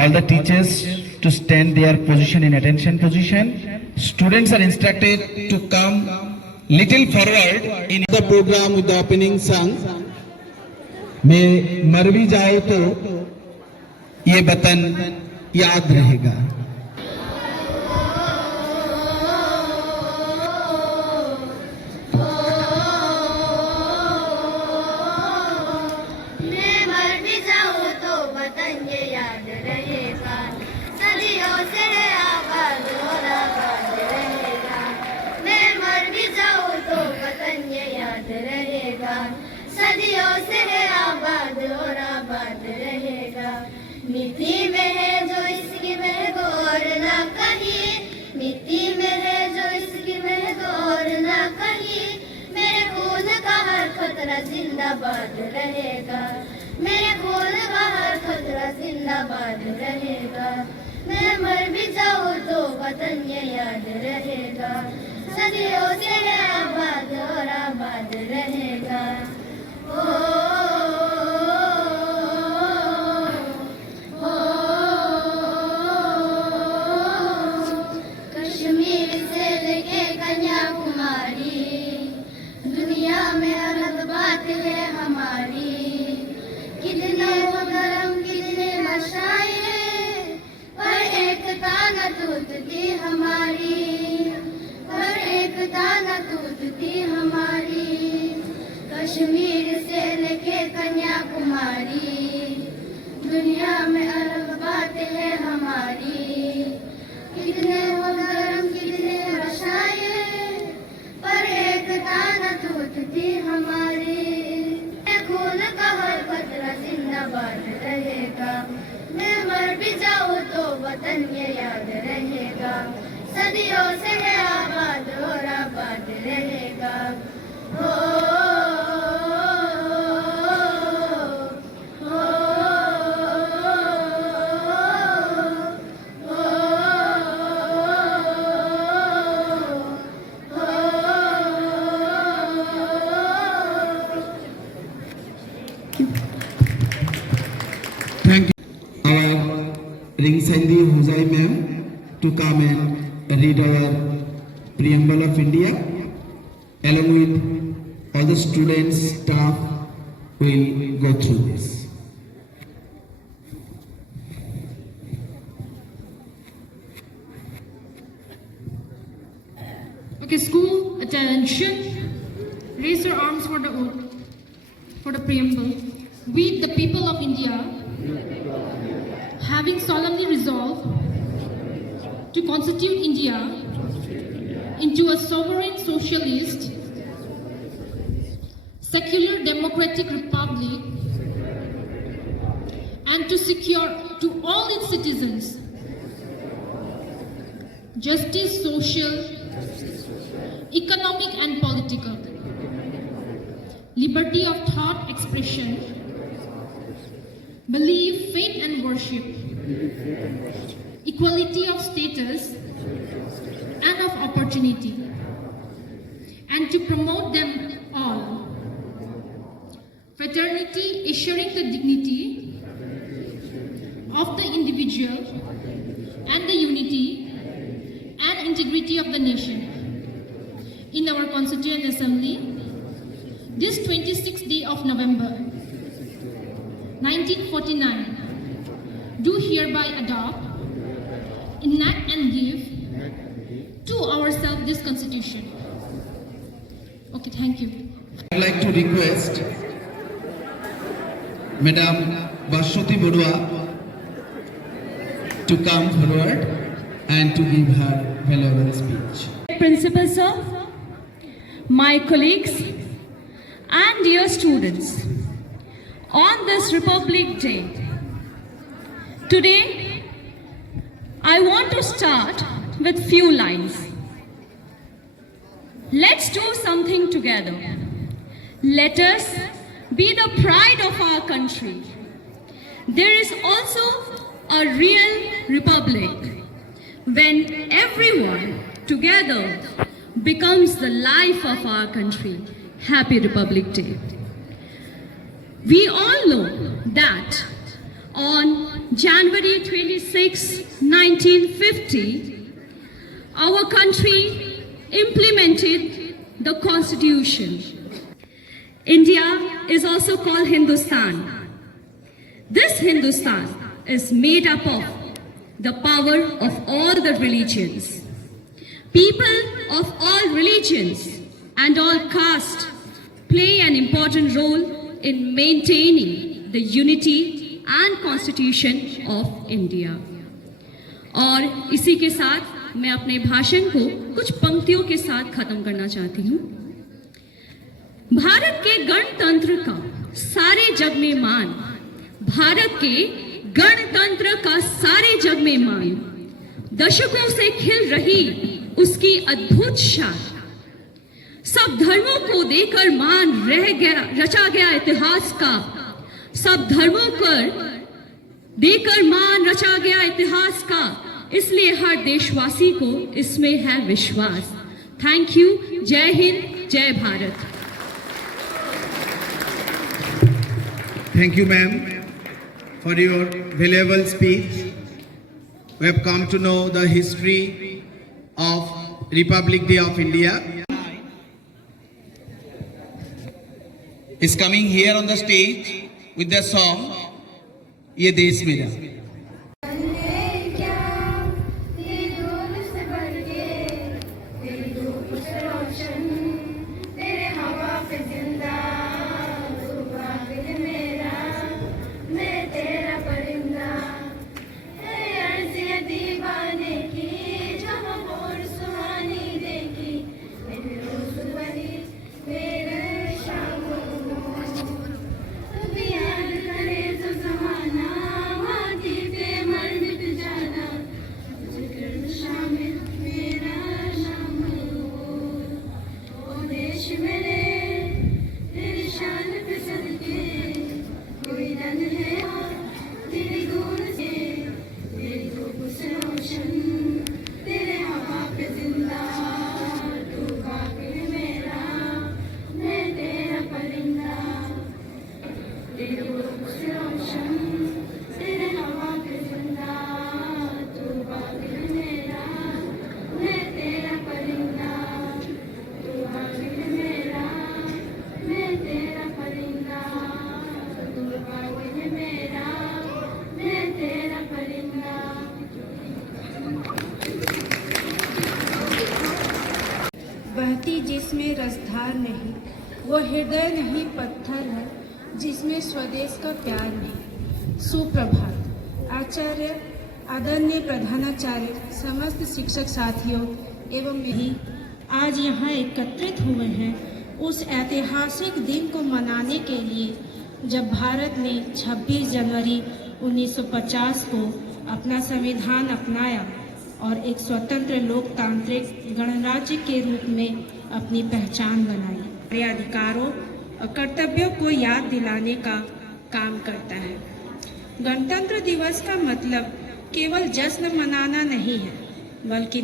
All the teachers to stand their position in attention position. Students are instructed to come little forward in the program with the opening song. मैं मर भी जाओ तो ये वतन याद रहेगा. सदियों से आबाद और आबाद रहेगा. मिट्टी में है जो इसकी महक और ना कहीं, मिट्टी में है जो इसकी महक और ना कहीं. मेरे खून का हर खतरा जिंदाबाद रहेगा, मेरे खून का हर खतरा जिंदाबाद रहेगा. मैं मर भी जाऊँ तो वतन ये याद रहेगा. सदियों से आबाद और आबाद रहेगा. कश्मीर से लेके कन्याकुमारी, दुनिया में अलग बात है हमारी. कितने वो गरम कितने मशाए, पर एकता न टूटती हमारी, पर एकता न टूटती हमारी. कश्मीर से लेके कन्याकुमारी, दुनिया में अलग बात है हमारी. कितने वो गरम कितने मशाए, पर एकता न टूटती हमारी. खून का हर कतरा जिंदाबाद रहेगा. मैं मर भी जाऊँ तो वतन ये याद रहेगा. सदियों से आबाद और आबाद रहेगा. Thank you. Our Ringsandi Huzai ma'am to come and read our preamble of India. Along with all the students, staff will go through this. Okay, school, attention. Raise your arms for the oath, for the preamble. We, the people of India, having solemnly resolved to constitute India into a sovereign socialist, secular democratic republic, and to secure to all its citizens justice, social, economic and political, liberty of thought expression, belief, faith and worship, equality of status and of opportunity, and to promote them all. Fraternity, assuring the dignity of the individual and the unity and integrity of the nation. In our Constituent Assembly, this 26th day of November, 1949, do hereby adopt, enact and give to ourselves this Constitution. Okay, thank you. I'd like to request Madam Bashwati Bodua to come forward and to give her valuable speech. Principal sir, my colleagues and dear students, on this Republic Day, today I want to start with few lines. Let's do something together. Let us be the pride of our country. There is also a real republic when everyone together becomes the life of our country. Happy Republic Day. We all know that on January 26, 1950, our country implemented the Constitution. India is also called Hindustan. This Hindustan is made up of the power of all the religions. People of all religions and all castes play an important role in maintaining the unity and Constitution of India. और इसी के साथ मैं अपने भाषण को कुछ पंक्तियों के साथ खत्म करना चाहती हूँ। भारत के गणतंत्र का सारे जग में मान, भारत के गणतंत्र का सारे जग में मान, दशकों से खिल रही उसकी अद्भुत शान, सब धर्मों को देकर मान रचा गया इतिहास का, सब धर्मों पर देकर मान रचा गया इतिहास का, इसलिए हर देशवासी को इसमें है विश्वास। Thank you. जय हिंद, जय Bharat. Thank you, ma'am, for your valuable speech. We have come to know the history of Republic Day of India. Is coming here on the stage with the song Ye Desh Mera. बहती जिसमें रसधार नहीं, वो हृदय नहीं पत्थर है, जिसमें स्वदेश का प्यार नहीं। सुप्रभात। आचार्य, आदरणीय प्रधानाचार्य, समस्त शिक्षक साथियों एवं भी आज यहाँ एकत्रित हुए हैं उस ऐतिहासिक दिन को मनाने के लिए जब भारत ने 26 जनवरी 1950 को अपना संविधान अपनाया और एक स्वतंत्र लोकतांत्रिक गणराज्य के रूप में अपनी पहचान बनाई। अपने अधिकारों और कर्तव्यों को याद दिलाने का काम करता है। गणतंत्र दिवस का मतलब केवल जश्न मनाना नहीं है, बल्कि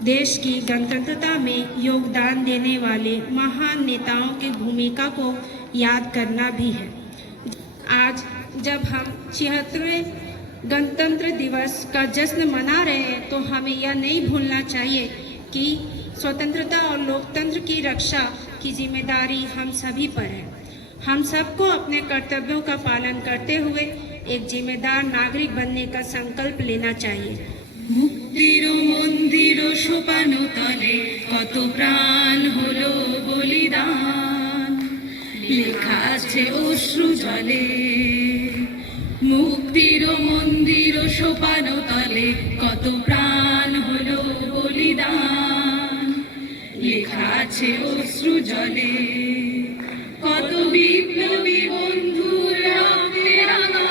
देश की गणतंत्रता में योगदान देने वाले महान नेताओं की भूमिका को याद करना भी है। आज जब हम 76वें गणतंत्र दिवस का जश्न मना रहे हैं तो हमें यह नहीं भूलना चाहिए कि स्वतंत्रता और लोकतंत्र की रक्षा की जिम्मेदारी हम सभी पर है। हम सबको अपने कर्तव्यों का पालन करते हुए एक जिम्मेदार नागरिक बनने का संकल्प लेना चाहिए। मुक्तिरो मंदिरो सोपानो तले कत प्राण हलो बलिदान, लेखा आछे अश्रु जले। मुक्तिरो मंदिरो सोपानो तले कत प्राण हलो बलिदान, लेखा आछे अश्रु जले। कत विप्लबी बंधुर रक्ते राঙা,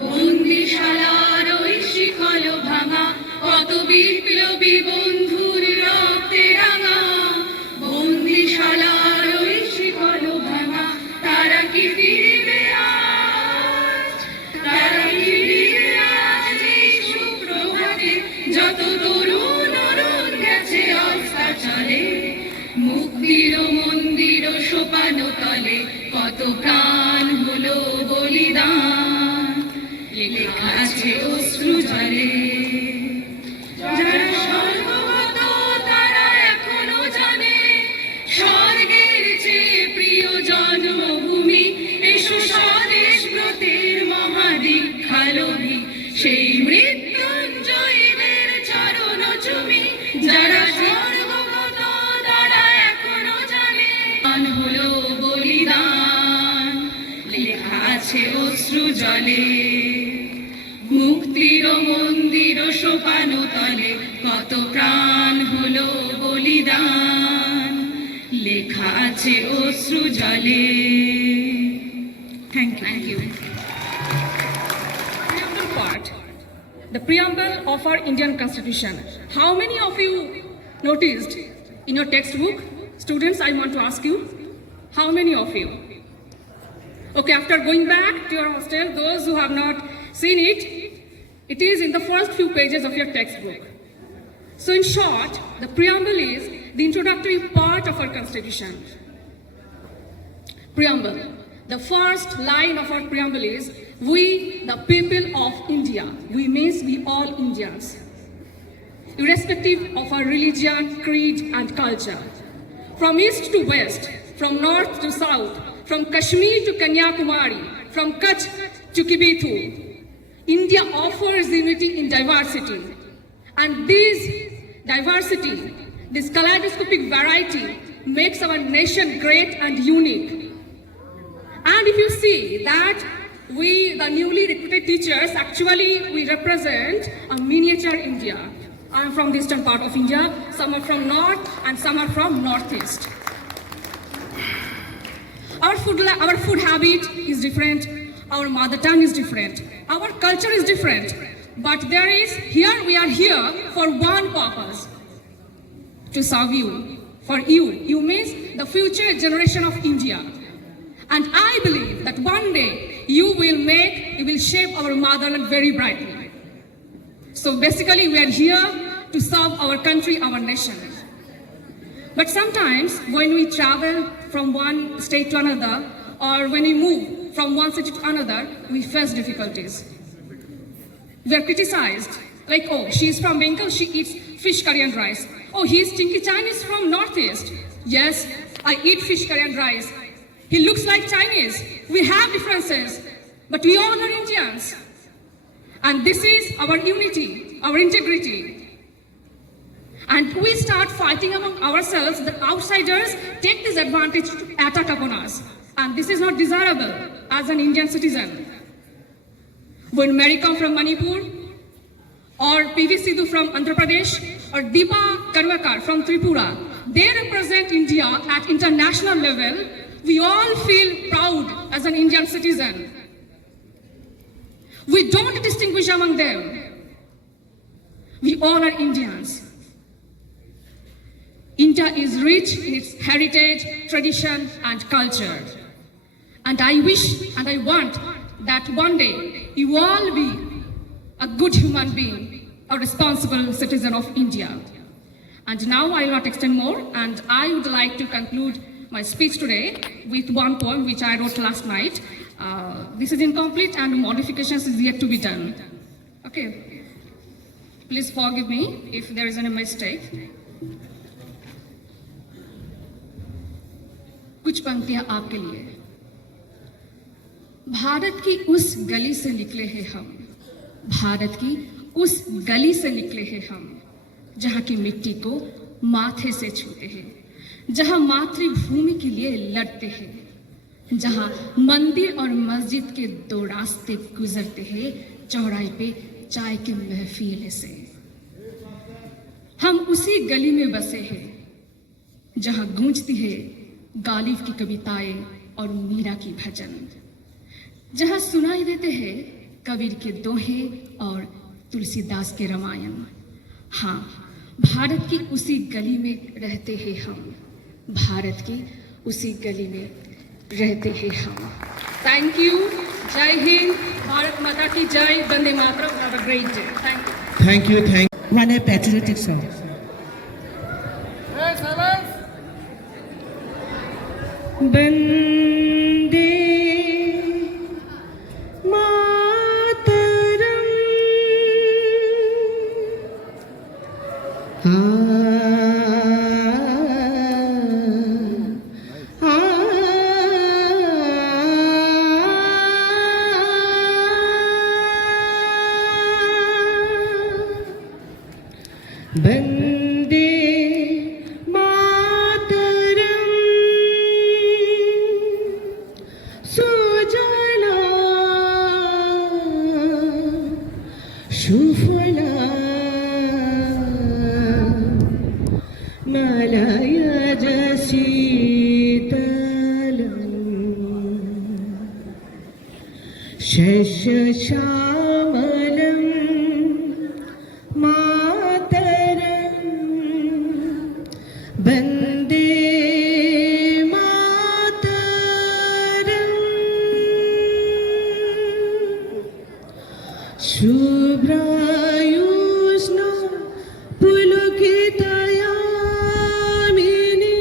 बंदिशालार ओই শিকল ভাঙা। কত বিপ্লবী বন্ধুর রক্তে রাঙা, বন্দিশালার ওই শিকল ভাঙা। তারা কি ফিরবে আজ, তারা কি ফিরবে আজ এই সুপ্রভাতে, যত তরুণ অরুণ গেছে অস্তা চলে। মুক্তির মন্দির সোপানো তলে কত প্রাণ হলো বলিদান, লেখা আছে অশ্রু জলে। যারা স্বর্গগত তারা এখনো জানে স্বর্গের চেয়ে প্রিয় জন্মভূমি, এসো স্বদেশ ব্রতের মহাদীক্ষালোভী, সেই মৃত্যুঞ্জয়ীদের চরণ চুমি। যারা স্বর্গগত তারা এখনো জানে দান হলো বলিদান, লেখা আছে অশ্রু জলে। মুক্তির মন্দির সোপানো তলে কত প্রাণ হলো বলিদান, লেখা আছে অশ্রু জলে। Thank you. Part, the preamble of our Indian Constitution. How many of you noticed in your textbook? Students, I want to ask you, how many of you? Okay, after going back to your hostel, those who have not seen it, it is in the first few pages of your textbook. So in short, the preamble is the introductory part of our Constitution. Preamble. The first line of our preamble is, we, the people of India. We means we all Indians, irrespective of our religion, creed, and culture. From east to west, from north to south, from Kashmir to Kanyakumari, from Kutch to Kibithu, India offers unity in diversity. And this diversity, this kaleidoscopic variety, makes our nation great and unique. And if you see that we, the newly recruited teachers, actually we represent a miniature India. I'm from the eastern part of India, some are from north and some are from northeast. Our food habit is different, our mother tongue is different, our culture is different, but we are here for one purpose, to serve you, for you. You means the future generation of India. And I believe that one day you will shape our motherland very brightly. So basically we are here to serve our country, our nation. But sometimes when we travel from one state to another, or when we move from one city to another, we face difficulties. We are criticized, like, oh, she is from Bengal, she eats fish curry and rice. Oh, he is Chinky Chinese from Northeast. Yes, I eat fish curry and rice. He looks like Chinese. We have differences, but we all are Indians. And this is our unity, our integrity. And we start fighting among ourselves that outsiders take this advantage to attack upon us. And this is not desirable as an Indian citizen. When Mary Kom from Manipur, or PV Sidhu from Andhra Pradesh, or Deepa Karwekar from Tripura, they represent India at international level. We all feel proud as an Indian citizen. We don't distinguish among them. We all are Indians. India is rich in its heritage, tradition, and culture. And I wish and I want that one day you all be a good human being, a responsible citizen of India. And now I will not extend more, and I would like to conclude my speech today with one poem which I wrote last night. This is incomplete and modifications is yet to be done. Okay, please forgive me if there is any mistake. कुछ पंक्तियां आपके लिए। भारत की उस गली से निकले हैं हम, भारत की उस गली से निकले हैं हम, जहाँ की मिट्टी को माथे से छूते हैं, जहाँ मातृभूमि के लिए लड़ते हैं, जहाँ मंदिर और मस्जिद के दो रास्ते गुजरते हैं चौराहे पे चाय के महफिल से। हम उसी गली में बसे हैं जहाँ गूंजती है गालिब की कविताएं और मीरा की भजन, जहाँ सुनाई देते हैं कबीर के दोहे और तुलसीदास के रामायण। हाँ, भारत की उसी गली में रहते हैं हम, भारत की उसी गली में रहते हैं हम। थैंक यू, जय हिंद, भारत माता की जय, Vande Mataram, have a great day. Thank you. Run a patriotic song. Vande Mataram. Vande Mataram सुजला सुफला मलयज शीतलम् शस्यश्यामलम् मातरम् वन्दे मातरम् शुभ्रायुष्ण पुलकितयामिनी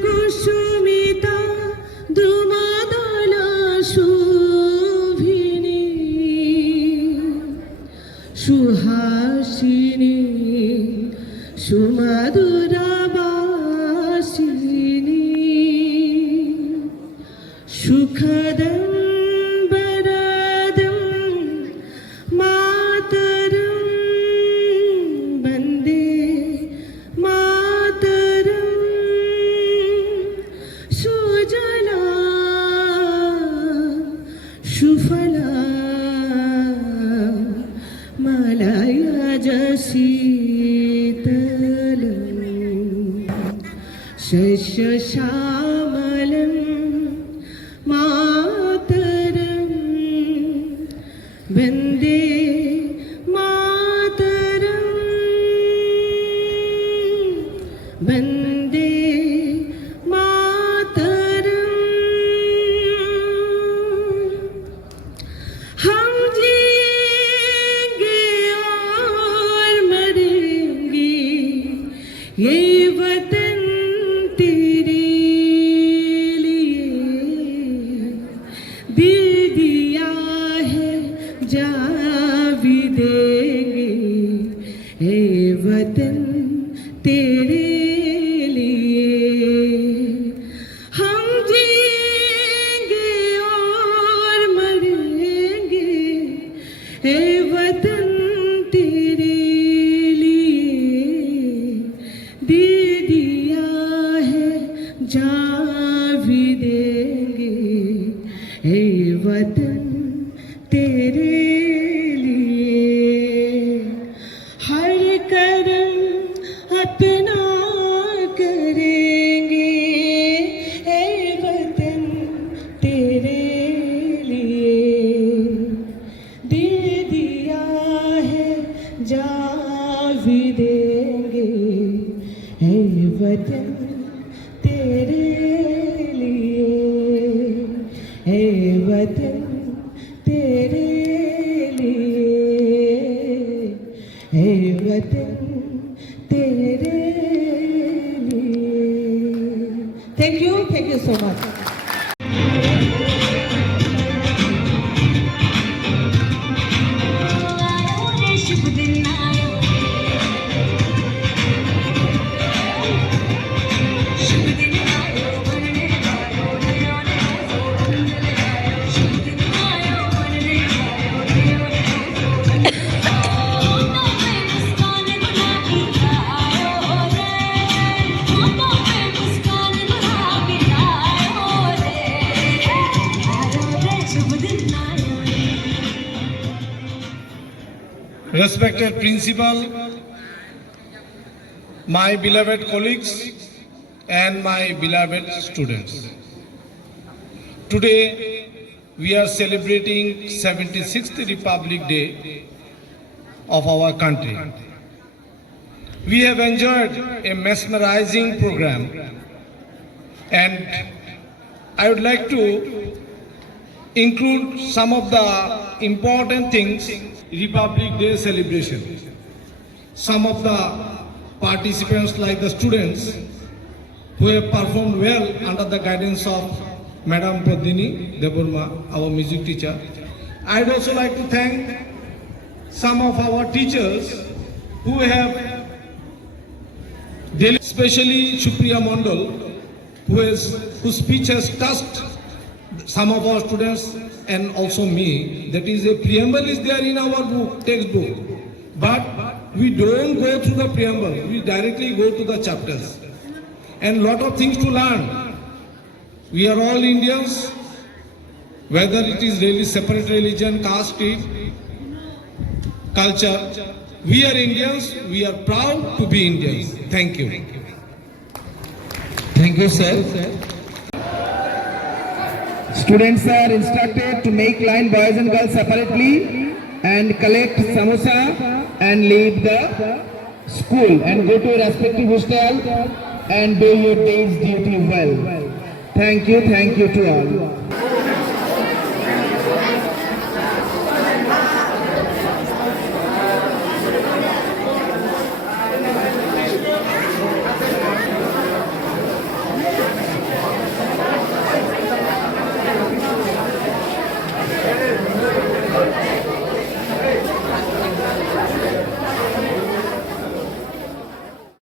फूलकुसुमिता द्रुमदला शोभिनी सुहासिनी सुमधुरवासिनी सुखदं वरदं मातरं वन्दे मातरं सुजला सुफला मलयज शीतलम् शस्यश्यामलं मातरं वन्दे मातरं वन्दे मातरं हम जिएंगे और मरेंगे ये वतन तेरे लिए दिल दिया है जा भी देंगे ये वतन तेरे लिए हम जिएंगे और मरेंगे हे वतन तेरे लिए दिल दिया है जा भी देंगे हे वतन तेरे लिए हर करम अपना करेंगे हे वतन तेरे लिए दिल दिया है जा भी देंगे हे वतन तेरे लिए हे वतन तेरे लिए हे वतन तेरे लिए thank you so much Respected principal, my beloved colleagues and my beloved students. Today we are celebrating 76th Republic Day of our country. We have enjoyed a mesmerizing program and I would like to include some of the important things Republic Day celebration. Some of the participants like the students who have performed well under the guidance of Madam Padini Deburma, our music teacher. I'd also like to thank some of our teachers who have Delhi, especially Supriya Mondal, whose speech has touched some of our students and also me. That is, a preamble is there in our book, textbook, but we don't go through the preamble. We directly go to the chapters, and lot of things to learn. We are all Indians, whether it is really separate religion, caste, creed, culture. We are Indians. We are proud to be Indians. Thank you. Thank you, sir. Students are instructed to make line boys and girls separately and collect samosa and leave the school and go to your respective hostel and do your day's duty well. Thank you to all.